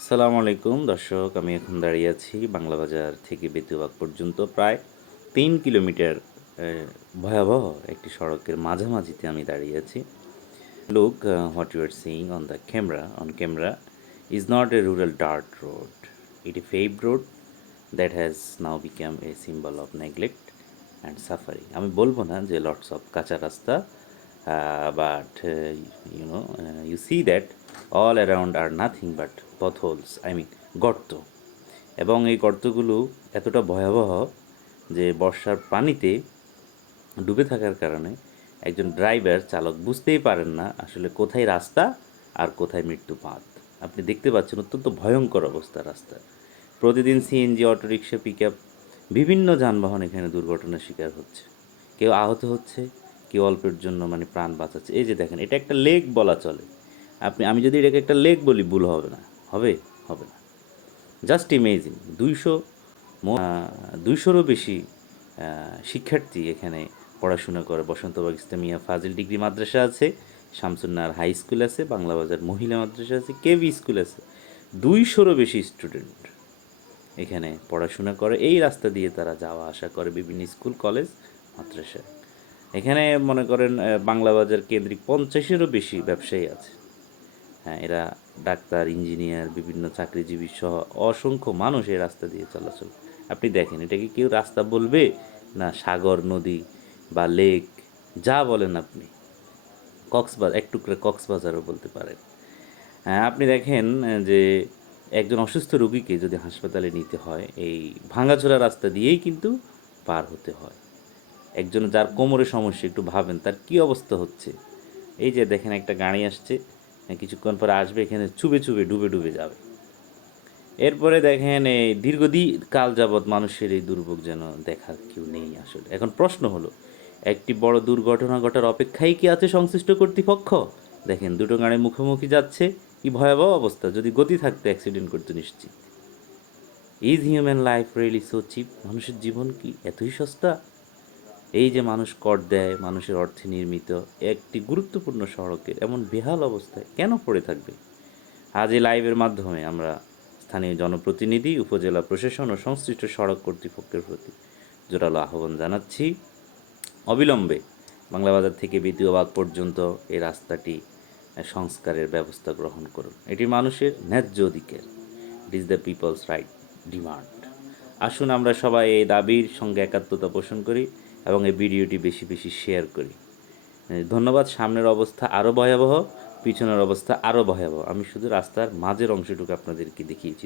আসসালামু আলাইকুম দর্শক, আমি এখন দাঁড়িয়ে আছি বাংলা বাজার থেকে বেতুয়াবাগ পর্যন্ত প্রায় 3 কিলোমিটার ভয়াবহ একটি সড়কের মাঝামাঝিতে আমি দাঁড়িয়ে আছি। Look, what you are seeing on the camera on camera is not a rural dirt road. It is a paved road that has now become a symbol of neglect and suffering. আমি বলবো না যে lots of কাঁচা রাস্তা, but you see that all around are nothing but potholes, I mean গর্ত। এবং এই গর্তগুলো এতটা ভয়াবহ যে বর্ষার পানিতে ডুবে থাকার কারণে একজন ড্রাইভার চালক বুঝতেই পারেন না আসলে কোথায় রাস্তা আর কোথায় মৃত্যু ফাঁদ। আপনি দেখতে পাচ্ছেন অত্যন্ত ভয়ঙ্কর অবস্থা রাস্তা। প্রতিদিন সিএনজি, অটোরিকশা, পিকআপ, বিভিন্ন যানবাহন এখানে দুর্ঘটনার শিকার হচ্ছে। কেউ আহত হচ্ছে, কেউ অল্পের জন্য প্রাণ বাঁচাচ্ছে। এই যে দেখেন, এটা একটা লেক বলা চলে। আমি যদি এটাকে একটা লেক বলি ভুল হবে না? হবে? হবে না। জাস্ট ইমেজিন 200রও বেশি শিক্ষার্থী এখানে পড়াশোনা করে। বসন্তবাগ ইসলামিয়া ফাজিল ডিগ্রি মাদ্রাসা আছে, শামসুন্নাহার হাই স্কুল আছে, বাংলা বাজার মহিলা মাদ্রাসা আছে, কেভি স্কুল আছে। 200রও বেশি স্টুডেন্ট এখানে পড়াশোনা করে। এই রাস্তা দিয়ে তারা যাওয়া আসা করে বিভিন্ন স্কুল, কলেজ, মাদ্রাসায়। এখানে মনে করেন বাংলা বাজার কেন্দ্রিক 50-এরও বেশি ব্যবসায়ী আছে। হ্যাঁ, এরা ডাক্তার, ইঞ্জিনিয়ার, বিভিন্ন চাকরিজীবী সহ অসংখ্য মানুষ এই রাস্তা দিয়ে চলাচল। আপনি দেখেন, এটা কি কেউ রাস্তা বলবে? না সাগর, নদী বা লেক, যা বলেন আপনি। এক টুকরা কক্সবাজারও বলতে পারেন। হ্যাঁ, আপনি দেখেন যে একজন অসুস্থ রোগীকে যদি হাসপাতালে নিতে হয়, এই ভাঙাচোরা রাস্তা দিয়েই কিন্তু পার হতে হয়। একজন যার কোমরে সমস্যা, একটু ভাবেন তার কি অবস্থা হচ্ছে। এই যে দেখেন, একটা গাড়ি আসছে, কিছুক্ষণ পরে আসবে, এখানে চুবে চুবে ডুবে ডুবে যাবে। এরপরে দেখেন এই দীর্ঘদিন কাল যাবৎ মানুষের এই দুর্ভোগ যেন দেখার কেউ নেই আসলে। এখন প্রশ্ন হলো, একটি বড় দুর্ঘটনা ঘটার অপেক্ষায় কি আছে সংশ্লিষ্ট কর্তৃপক্ষ? দেখেন, দুটো গাড়ি মুখোমুখি যাচ্ছে, কি ভয়াবহ অবস্থা। যদি গতি থাকতো অ্যাক্সিডেন্ট করতে নিশ্চিত। Is human life really so cheap? মানুষের জীবন কি এতই সস্তা? এই যে মানুষ কর দেয়, মানুষের অর্থে নির্মিত একটি গুরুত্বপূর্ণ সড়কে এমন বেহাল অবস্থায় কেন পড়ে থাকবে? আজ এই লাইভের মাধ্যমে আমরা স্থানীয় জনপ্রতিনিধি, উপজেলা প্রশাসন ও সংশ্লিষ্ট সড়ক কর্তৃপক্ষের প্রতি জোরালো আহ্বান জানাচ্ছি, অবিলম্বে বাংলা বাজার থেকে বেতুয়াবাগ পর্যন্ত এই রাস্তাটি সংস্কারের ব্যবস্থা গ্রহণ করুন। এটি মানুষের ন্যায্য অধিকার। It is the people's right demand. আসুন আমরা সবাই এই দাবির সঙ্গে একাত্মতা পোষণ করি এবং এই ভিডিওটি বেশি বেশি শেয়ার করি। ধন্যবাদ। সামনের অবস্থা আরও ভয়াবহ, পিছনের অবস্থা আরও ভয়াবহ। আমি শুধু রাস্তার মাঝের অংশটুকু আপনাদেরকে দেখিয়েছি।